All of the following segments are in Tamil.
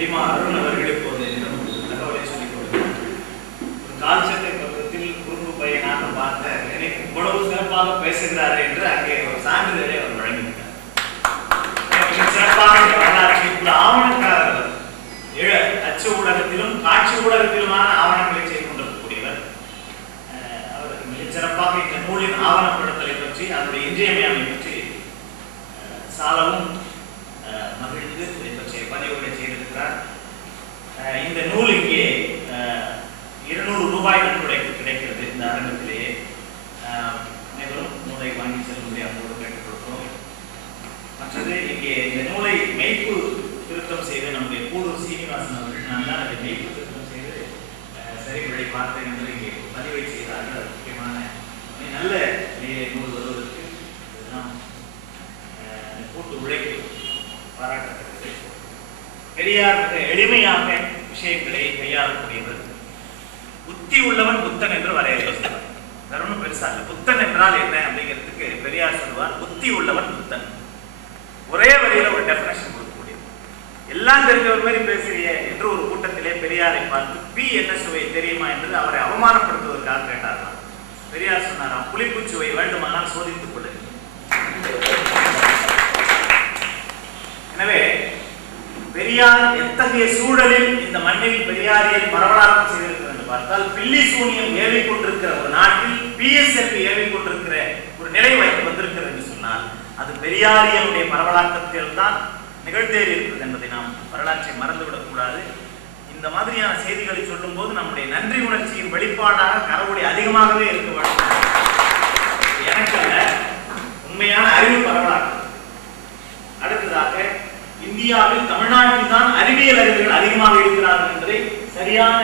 அடிமா அருண் அவர்கள் இப்போது என்னிடம் ஒரு தகவலை சொல்லிக் கொடுத்தார் ஒரு பக்கத்தில் குறும்பு பையனாக பார்த்த என்னை இவ்வளவு சிறப்பாக பேசுகிறார் என்று அங்கே ஒரு சான்றிதழை அவர் வழங்கிவிட்டார் சிறப்பாக ஆவணக்காரர் அவர். அச்சு ஊடகத்திலும் காட்சி ஊடகத்திலுமான ஆவணங்களை செய்து கொண்டிருக்கக்கூடியவர் அவர் மிகச் சிறப்பாக இந்த நூலின் ஆவணப்படுத்தலை பற்றி அதனுடைய இன்றியமையாமை பற்றி அஹ், சாலவும் அஹ், மகிழ்ந்து இதை பற்றிய பதிவுகளை செய்திருக்கிறார் அஹ், இந்த நூல் இங்கே அஹ், இருநூறு ரூபாய் நன்கொடை கிடைக்கிறது இந்த அரங்கத்திலேயே அஹ், அனைவரும் நூலை வாங்கி செல்லும்படி அன்போடு கேட்டுக்கொள்கிறோம் மற்றது இங்கே இந்த நூலை மெய்ப்பு திருத்தம் செய்து நம்முடைய கூடூர் சீனிவாசன் அவர்கள் நான் தான் அதை மெய்ப்பு திருத்தம் செய்து அஹ், சரி வழி பார்த்தேன் என்று இங்கே பதிவை செய்தார்கள். அது முக்கியமான நல்ல நிலையை நூல் வருவதற்கு இதுதான் கூட்டு உழைப்பு பாராட்டத்தக்கது. பெரியார் மிக எளிமையாக விஷயங்களை கையாளக்கூடியவர். புத்தி உள்ளவன் புத்தன் என்று வரையறுத்தார் தருணம் வேற ஒன்றும் பெருசா இல்லை. புத்தன் என்றால் என்ன அப்படிங்கிறதுக்கு பெரியார் சொல்வார் புத்தி உள்ளவன் புத்தன். ஒரே வழியில ஒரு டெபினேஷன் கொடுக்கக்கூடியது. எல்லாம் தெரிஞ்ச ஒரு மாதிரி பேசுறிய என்று ஒரு கூட்டம் பெரியாரை பார்த்து பி என்ன சுவை தெரியுமா? என்பது அவரை அவமானப்படுத்துவதற்காக கேட்டாராம் பெரியார் சொன்னாராம் புளிப்பு சுவை வேண்டுமானால் சோதித்துக் கொள்ளுங்கள். எனவே பெரியார் எத்தகைய சூழலில் இந்த மண்ணில் பெரியாரியல் பரவலாக்கம் செய்திருக்கிறது என்று பார்த்தால் பில்லி சூனியம் ஏவிக் கொண்டிருக்கிற ஒரு நாட்டில் பிஎஸ்எல்பி ஏவிக் கொண்டிருக்கிற ஒரு நிலை வைத்து வந்திருக்கிறது என்று சொன்னால் அது பெரியாரியனுடைய பரவலாக்கத்தில் தான் நிகழ்ந்தேறி இருக்கிறது என்பதை நாம் வரலாற்றை மறந்துவிடக்கூடாது. இந்த மாதிரியான செய்திகளை சொல்லும்போது நம்முடைய நன்றி உணர்ச்சியின் வெளிப்பாடாக கரவொலி அதிகமாகவே இருக்க வேண்டும். எனக்கு அல்ல உண்மையான அறிவு பரவலாக்கம் அடுத்ததாக இந்தியாவில் தமிழ்நாட்டில் தான் அறிவியல் அறிஞர்கள் அதிகமாக இருக்கிறார்கள் என்பதை சரியான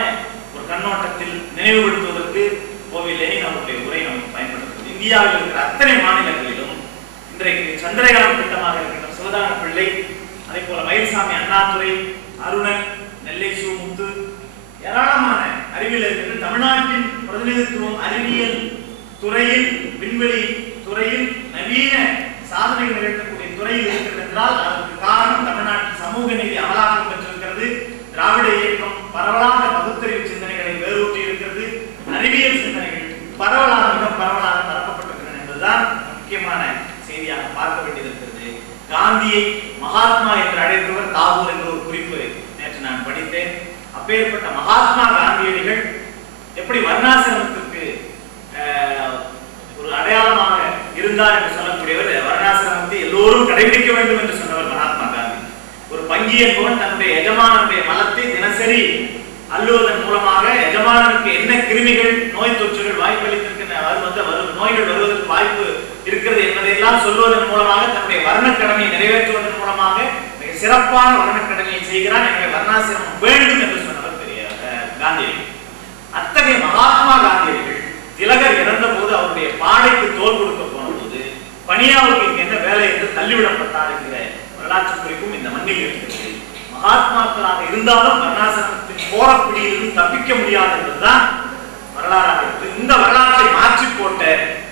ஒரு கண்ணோட்டத்தில் நினைவுபடுத்துவதற்கு கோவிலேயே நம்முடைய உரை நமக்கு பயன்படுத்துவது இந்தியாவில் இருக்கிற அத்தனை மாநிலங்களிலும் இன்றைக்கு சந்திரகாலம் திட்டமாக இருக்கின்ற சிவதான பிள்ளை அதே போல மயில்சாமி அண்ணாதுரை அருணன் அறிவியல் அறிஞர்கள் தமிழ்நாட்டின் பிரதிநிதித்துவம் அறிவியல் துறையில் விண்வெளி துறையில் நவீன சாதனைகள் நிகழ்த்தக்கூடிய துறையில் இருக்கிறது என்றால் அதற்கு காரணம் தமிழ்நாட்டில் சமூக நீதி அமலாக்கம் பெற்றிருக்கிறது. திராவிட இயக்கம் பரவலாக பகுத்தறிவு சிந்தனைகளை வேரூற்றி இருக்கிறது. அறிவியல் சிந்தனைகள் பரவலாக மிக பரவலாக பரப்பப்பட்டிருக்கிறது என்பதுதான் முக்கியமான செய்தியாக பார்க்க வேண்டியிருக்கிறது. காந்தியை மகாத்மா என்று அழைத்தவர் தாகூர் என்ற ஒரு குறிப்பு. அப்பேற்பட்ட மகாத்மா காந்தியடிகள் எப்படி வர்ணாசிரமத்திற்கு ஒரு அடையாளமாக இருந்தார் என்று சொல்லக்கூடியவர் வர்ணாசிரமத்தை எல்லோரும் கடைபிடிக்க வேண்டும் என்று சொன்னவர் மகாத்மா காந்தி. ஒரு பங்கி என்பவன் தன்னுடைய எஜமானனுடைய மலத்தை தினசரி அள்ளுவதன் மூலமாக எஜமானனுக்கு என்ன கிருமிகள் நோய் தொற்றுகள் வாய்ப்பளித்திருக்கின்றன வரும் நோய்கள் வருவதற்கு வாய்ப்பு இருக்கிறது என்பதையெல்லாம் சொல்வதன் மூலமாக தன்னுடைய வர்ணக்கடமையை நிறைவேற்றுவதன் மூலமாக மிக சிறப்பான வர்ணக்கடமையை செய்கிறான். எனவே வர்ணாசிரமம் வேண்டும் என்று காந்தியடிகள். அத்தகைய மகாத்மா காந்தியடிகள் திலகர் இறந்த போது அவருடைய பாடைக்கு தோல் கொடுக்க போன போது பனியாவுக்கு என்ன வேலை என்று தள்ளிவிடப்பட்டார் என்கிற வரலாற்று குறிப்பும் இந்த மண்ணில் இருக்கிறது. மகாத்மாக்களாக இருந்தாலும் வர்ணாசிரமத்தின் போரப்பிடியிலிருந்து தப்பிக்க முடியாது என்பதுதான் வரலாறாக இருக்குது இந்த வரலாற்றை மாற்றி போட்ட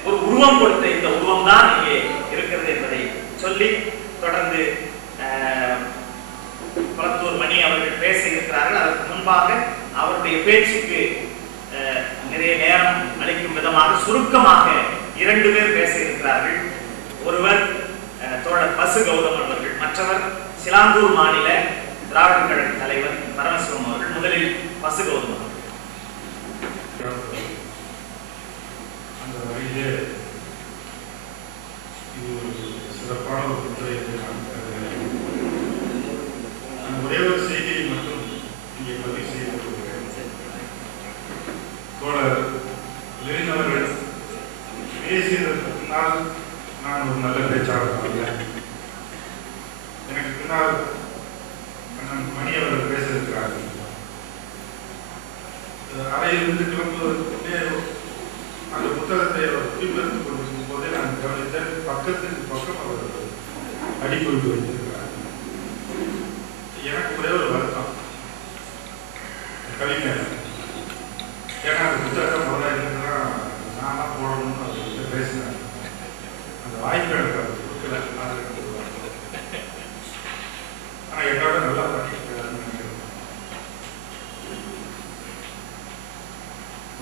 ஒரு உருவம் கொடுத்த இந்த உருவம் தான் இங்கே இருக்கிறது என்பதை சொல்லி தொடர்ந்து அஹ், குளத்தூர் மணி அவர்கள் பேச இருக்கிறார்கள். அதற்கு முன்பாக பேச்சுக்கு நிறைய நேரம் அளிக்கும் விதமாக சுருக்கமாக இரண்டு பேர் பேச இருக்கிறார்கள் ஒருவர் அஹ், தோழர் பசு கௌதம் அவர்கள் மற்றவர் சிலாங்கூர் மாநில திராவிட கழக தலைவர் பரமசிவம் அவர்கள் முதலில் பசு கௌதம் அவர்கள் அந்த வகையிலே இது ஒரு சிறப்பான ஒரு கட்டுரை என்று நான் கருதுகிறேன் நான் ஒரே ஒரு செய்தியை மட்டும் இங்கே பதிவு செய்து கொள்கிறேன் தோழர் லெனின் அவர்கள் பேசியதற்கு பின்னால் நான் ஒரு நல்ல பேச்சாளர் அல்ல எனக்கு பின்னால் அண்ணன் மணி அவர்கள் பேச இருக்கிறார்கள் இருந்து கிளம்புவதற்கு முன்னே அந்த புத்தகத்தை அவர் குறிப்பெடுத்துக் கொண்டிருக்கும் போதே நான் கவனித்தேன் பக்கத்துக்கு பக்கம் அவர் அடிக்குறிப்பு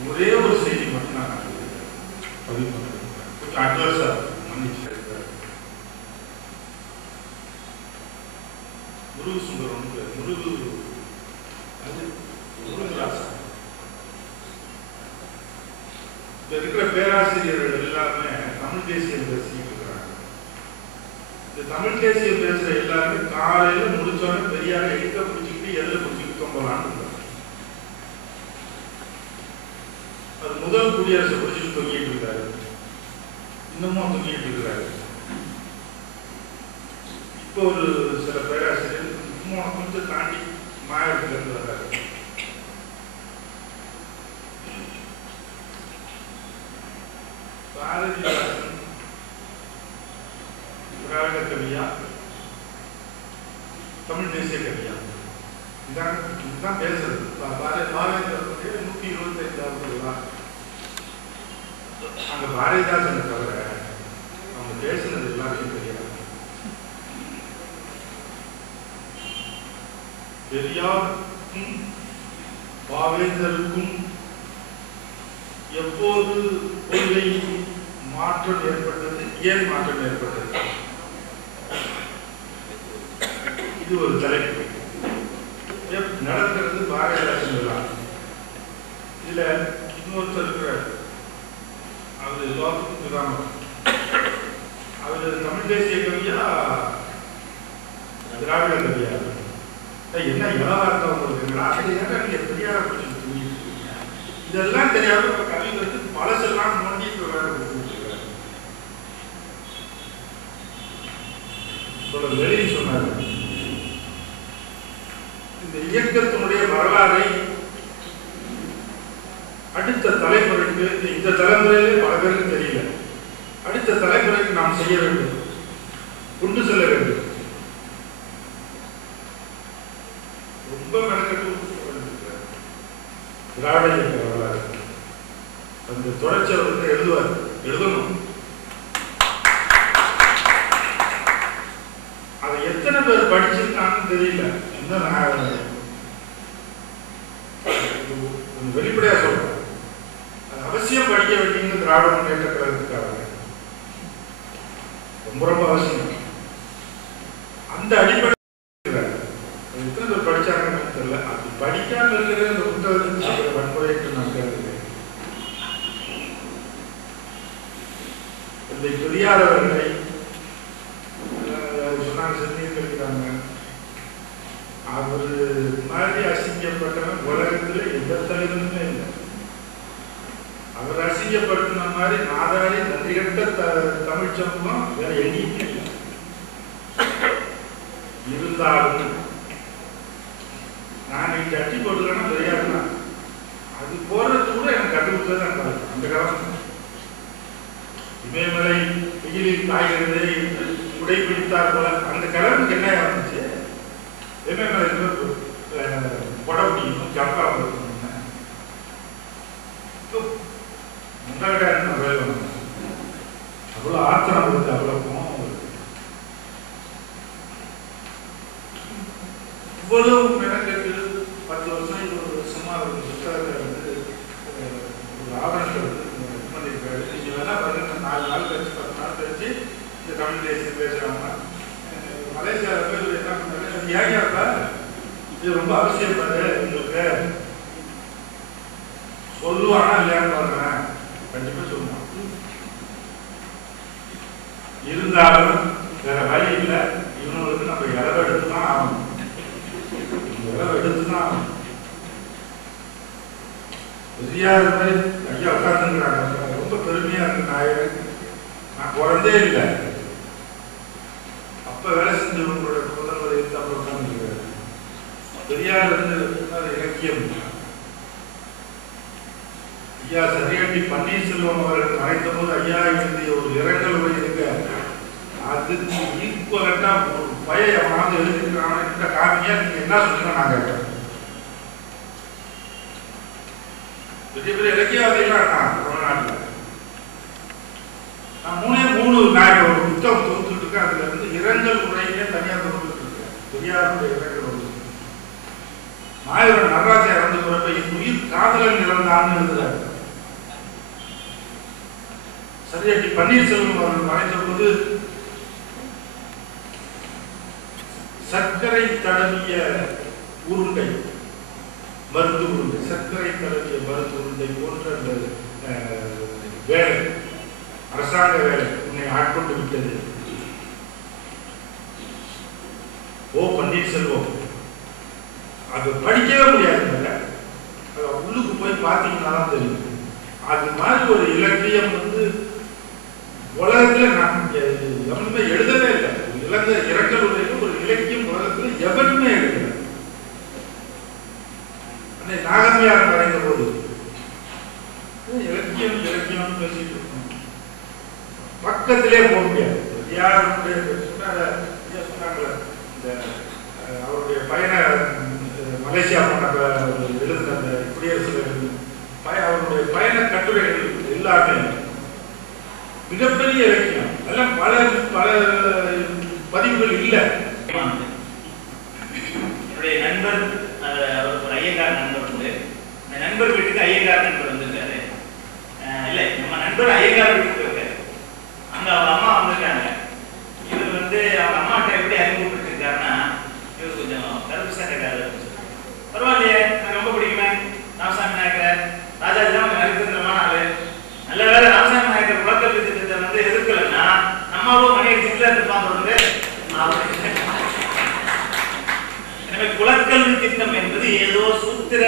ஒரே ஒரு செய்தி மட்டும் நான் பதிவு பண்ணுறேன் கொஞ்சம் அட்வர்ஸா மன்னிச்சு முருகு சுந்தரம் முருகு அது முருகராசா இப்ப இருக்கிற பேராசிரியர்கள் எல்லாருமே தமிழ் தேசியம் பேசிட்டு இருக்கிறாங்க இந்த தமிழ் தேசியம் பேசுற எல்லாருமே காலையில முடிச்சோடனே பெரியார எங்க பிடிச்சிக்கிட்டு எதிர பிடிச்சிக்கிட்டு தொங்கலான்னு முதல் குடியரசு பிடிச்சிட்டு தொங்கிட்டு இருக்காரு இன்னமும் தொங்கிட்டு இருக்கிறாரு இப்போ ஒரு சில பேராசிரியர் சும்மா கொஞ்சம் தாண்டி மாயத்துல இருந்து வர்றாரு. பாரதிதாசன் திராவிட கவியா தமிழ் தேசிய கவியா. இதான் இதுதான் பேசுறது. பா- பாரதி பாரதிதாசனுடைய நூத்தி இருபத்தைந்தாவது விழா அங்க பாரதிதாசனை தவிர அவங்க பேசுனது எல்லாமே தெரியாது. பெரியாருக்கும் பாவேந்தருக்கும் எப்போது கொள்கை மாற்றம் ஏற்பட்டது ஏன் மாற்றம் ஏற்பட்டது? இது ஒரு தலைப்பு. எப்- நடக்கிறது பாரதிதாசன் விழா இதுல இன்னொருத்தர் இருக்கிறார். அது எல்லாத்துக்கும் கிராமம் அவர் தமிழ் தேசிய கவியா? திராவிட கவியா? என்ன இளவார்த்தை உங்களுக்கு? ஆசிரியர் நீங்க பெரியார கொஞ்சம் இதெல்லாம் தெரியாமல் இப்ப கவி வந்து பழசெல்லாம் நோண்டி இப்ப வேற கொடுத்துட்டு இருக்காரு. சொல்ல வெளியே சொன்னாரு இந்த இயக்கத்தினுடைய வரலாறை அடுத்த தலைமுறைக்கு இந்த தலைமுறையிலே பல பேருக்கு தெரியல அடுத்த தலைமுறைக்கு நாம் செய்ய வேண்டும் கொண்டு செல்ல வேண்டும் ரொம்ப மெனக்கட்டு பண்ணிருக்கிறார். திராவிட இயக்க வரலாறு. அந்த தொடர்ச்சியை வந்து எழுதுவார். எழுதணும். அதை எத்தனை பேர் படிச்சிருக்காங்கன்னு தெரியல. என்ன நான் வெளிப்படையா சொல்றேன். அது அவசியம் படிக்க வேண்டியது திராவிட முன்னேற்ற கழகத்துக்காக ரொம்ப ரொம்ப அவசியம். அந்த அடிப்படை எத்தனை பேர் படிச்சாங்கன்னு தெரியல. அது படிக்காம இருக்கிற இந்த புத்தகத்துக்கு வன்முறைக்கு நான் கருதுகிறேன் இந்த தெரியாதவர்களை சொன்னாங்க செஞ்சிருக்கிறாங்க அவர் மாதிரி அசிங்கப்பட்டவன் உலகத்தில் எந்த தலைவனுமே இல்லை அவர் அசிங்கப்படுத்தின மாதிரி நாதாரி நன்றிகட்ட த தமிழ் சமூகம் வேற எங்கேயுமே இல்லை இருந்தாலும் நான் இன்னைக்கு கட்டி போட்டுக்கிறேன்னா அது போடுறது கூட எனக்கு கண்டுபிடிச்சது தான் பாருங்க அந்த காலம். இமயமலை வெயிலில் காய்கிறது உடை பிடித்தார் போல. அந்த கலருக்கு என்ன இருந்துச்சு இமயமலை கொட முடியும் ஜப்பா முன்னாடி அவ்வளோ ஆத்திரம் அவ்வளோ கோபம் இவ்வளவு மெனக்கெட்டு பத்து வருஷம் இருபது வருஷமா ஒரு புத்தகத்தை வந்து அஹ், ஒரு ஆவணத்தை வந்து இது பண்ணியிருக்காரு நீங்க வேணா பாருங்க நாலு நாள் கழிச்சு பத்து நாள் கழிச்சு இந்த தமிழ் தேசியம் பேசுறாங்க அஹ், மலேசியாவில் போய் இவர் என்ன பண்ணாரு அது ஏன் அப்ப இது ரொம்ப அவசியம் பாரு உங்களுக்கு சொல்லுவானா இல்லையான்னு பாருங்க கண்டிப்பா சொல்லுவான். இருந்தாலும் வேற வழி இல்லை. இவனுக்கு நம்ம இளவு எடுத்து தான் ஆகணும். இளவு எடுத்து தான் ஆகணும். பெரியார் மாதிரி ஐயா உட்காந்துங்கிறாங்க ரொம்ப பெருமையா இருக்கு நான் நான் குழந்தே இல்லை. அப்ப வேலை செஞ்சவங்களோட முதல்வர் இருந்து அப்புறம் உட்காந்துருக்காரு பெரியார் வந்து அது இலக்கியம் ஐயா சரியாண்டி பன்னீர்செல்வம் அவர்கள் மறைந்த போது ஐயா எழுதிய ஒரு இரங்கல் உரை இருக்க. அதுக்கு ஈக்குவலட்டா ஒரு பய அவனாவது எழுதிருக்கிறான் என்ற காமியா நீங்க என்ன சொல்லுங்க நான் கேட்கிறேன் பெரிய பெரிய இலக்கியவாதிகளாக இருக்கான் தமிழ்நாட்டில். நான் மூணே மூணு நான் இப்ப ஒரு புத்தகம் தொகுத்துட்டு இருக்கேன் அதுல இருந்து இரங்கல் உரையே தனியார் தொகுத்துட்டு இருக்கேன். பெரியாருடைய இரங்கல் உரை மாயவன் நடராஜா இறந்து போறப்ப என் உயிர் காதலன் இறந்தான்னு எழுதுறாரு. சரியாட்டி பன்னீர்செல்வம் அவர்கள் மறைந்த போது சர்க்கரை தடவிய உருண்டை மருந்து உருண்டை சர்க்கரை தடவிய மருந்து உருண்டை போன்ற அந்த அஹ், வேலை அரசாங்க வேலை உன்னை ஆட்கொண்டு விட்டது. ஓ பன்னீர்செல்வம் அது படிக்கவே முடியாது அது உள்ளுக்கு போய் பார்த்தீங்கன்னா தான் தெரியும் அது மாதிரி ஒரு இலக்கியம் வந்து உலகத்துல நான் எ- எவனுமே எழுதவே இல்லை ஒரு இலங்க இரங்கல் உரையில ஒரு இலக்கியம் உலகத்துல எவனுமே எழுதல அன்னை நாகம்மையார் மறைந்த போது ஏய், இலக்கியம் இலக்கியம் பேசிட்டு இருக்கோம் பக்கத்திலே போக முடியாது. யாருடைய சொன்னாங்க? இந்த அவருடைய பயண மலேசியா போன ப- எழுதின அந்த குடியரசு அவருடைய பயண கட்டுரைகள் எல்லாமே மிகப்பெரிய இலக்கியம். அதெல்லாம் பல பல பதிவுகள் இல்லை. என்னுடைய நண்பர் ஒரு ஐயங்கார் நண்பர் உண்டு. அந்த நண்பர் வீட்டுக்கு ஐயங்கார் நண்பர் வந்திருக்காரு அஹ், இல்லை நம்ம நண்பர் ஐயங்கார் வீட்டுக்கு இருக்காரு அங்க அவங்க அம்மா வந்திருக்காங்க இவர் வந்து அவங்க அம்மாட்ட எப்படி அறிமுகப்பட்டிருக்காருன்னா இவர் கொஞ்சம் கருப்பு சட்டைக்காரர் பரவாயில்லையே எனக்கு ரொம்ப பிடிக்குமே ராமசாமி நாயக்கர் ராஜாஜி தான் அவங்க நரித்திரமான ஆளு நல்ல வேலை ராமசாமி நாயக்கர் உலகல் திட்டத்தை வந்து எதிர்க்கலைன்னா நம்மளும் மணி அடிச்சுட்டு இருப்பான் தொடர்ந்து எனவே குலக்கல்வி திட்டம் என்பது ஏதோ சூத்திர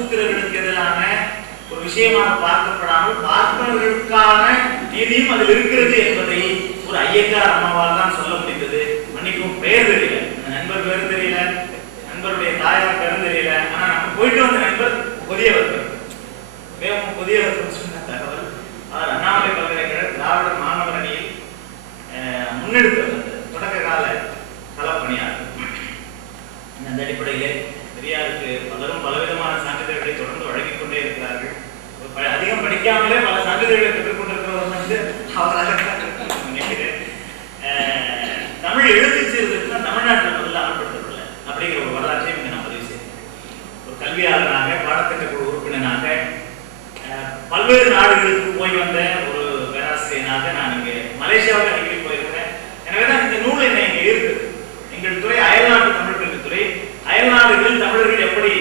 சூத்திரர்களுக்கு எதிரான ஒரு விஷயமாக பார்க்கப்படாமல் பார்ப்பவர்களுக்கான நீதியும் அதில் இருக்கிறது என்பதை ஒரு ஐயக்கார் அம்மாவால் தான் சொல்ல முடிந்தது. மன்னிக்கும் பெயர் தெரியல. நண்பர் பேர் தெரியல. நண்பருடைய தாயார் பேர் தெரியல. ஆனா நம்ம போயிட்டு வந்த நண்பர் புதியவர். மிகவும் புதியவர். அந்த அடிப்படையிலே பெரியாருக்கு பலரும் பலவிதமான சான்றிதழ்களை தொடர்ந்து வழங்கிக் கொண்டே இருக்கிறார்கள். அதிகம் படிக்காமலே பல சான்றிதழ்களை பெற்றுக் கொண்டிருக்கிறவர் வந்து அவராக நினைக்கிறேன். தமிழ் எழுத்து சீர்திருத்தம் தமிழ்நாட்டில் முதல்ல அமல்படுத்தப்படல. அப்படிங்கிற ஒரு வரலாற்றையும் இங்கே நான் பதிவு செய்கிறேன். ஒரு கல்வியாளராக பாடத்திட்ட குழு உறுப்பினராக பல்வேறு நாடுகளுக்கு போய் வந்த ஒரு பேராசிரியனாக நான் இங்கே மலேசியாவில் அடிக்கடி போயிருக்கிறேன் எனவே தான் இந்த நூல் என்ன இங்கே இருக்குது எங்கள் துறை அயல்நாட்டு தமிழ் கல்வித் துறை அயல்நாடுகளில் தமிழர்கள் எப்படி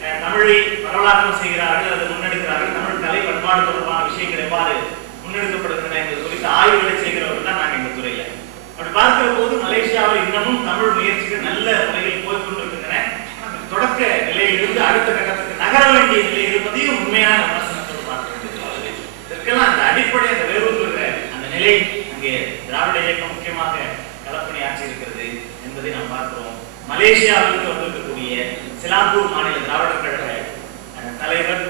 அஹ், தமிழை வரலாற்றம் செய்கிறார்கள் அதை முன்னெடுக்கிறார்கள் தமிழ் கலை பண்பாடு தொடர்பான விஷயங்கள் எவ்வாறு முன்னெடுக்கப்படுகின்றன என்பது குறித்த ஆய்வுகளை செய்கிறவர்கள் தான் நாங்கள் எங்கள் துறையில் அப்படி பார்க்கிற போது மலேசியாவில் இன்னமும் தமிழ் முயற்சிகள் நல்ல முறையில் போய் கொண்டிருக்கின்றன ஆனால் தொடக்க நிலையிலிருந்து அடுத்த கட்டத்துக்கு நகர வேண்டிய நிலை இருப்பதையும் உண்மையான விமர்சனத்தோடு பார்க்க வேண்டியது இதற்கெல்லாம் அந்த அடிப்படை அந்த வேரூன்றுகிற அந்த நிலை திராவிட இயக்கம் முக்கியமாக களப்பணி ஆட்சி இருக்கிறது என்பதை நாம் பார்க்கிறோம். மலேசியாவிலிருந்து வந்திருக்கக்கூடிய சிலாங்கூர் மாநில திராவிட கழக தலைவர்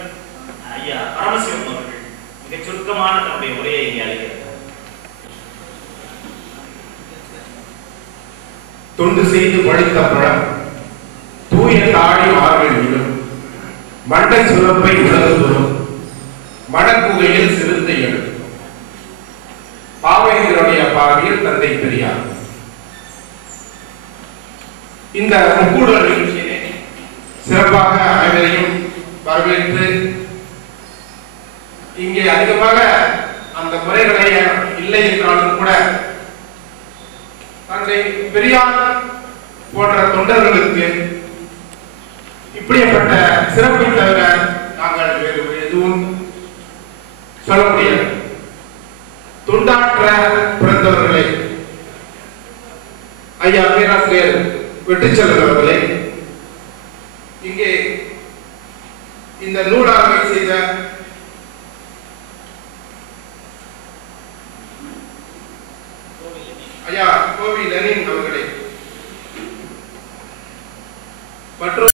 ஐயா பரமசிவம் அவர்கள் மிக சுருக்கமான தன்னுடைய உரையை இங்கே அளிக்கிறார். தொண்டு செய்து பழுத்த பழம் தூய தாடி மார்பில் விழும் மண்டை சுரப்பை உலகு தோறும் மடக்குகையில் சிறு எழும் பாவேந்தருடைய பார்வையில் தந்தை பெரியார் இந்த முக்கூடல் நிகழ்ச்சியினை சிறப்பாக அனைவரையும் வரவேற்று இங்கே அதிகமாக அந்த முறைகளை இல்லை என்றாலும் கூட தந்தை பெரியார் போன்ற தொண்டர்களுக்கு இப்படிப்பட்ட சிறப்பை தவிர நாங்கள் வேறு எதுவும் சொல்ல முடியாது. துண்டாற்ற பிறந்தவர்களை ஐயா பேராசிரியர் வெட்டுச்செல்வன்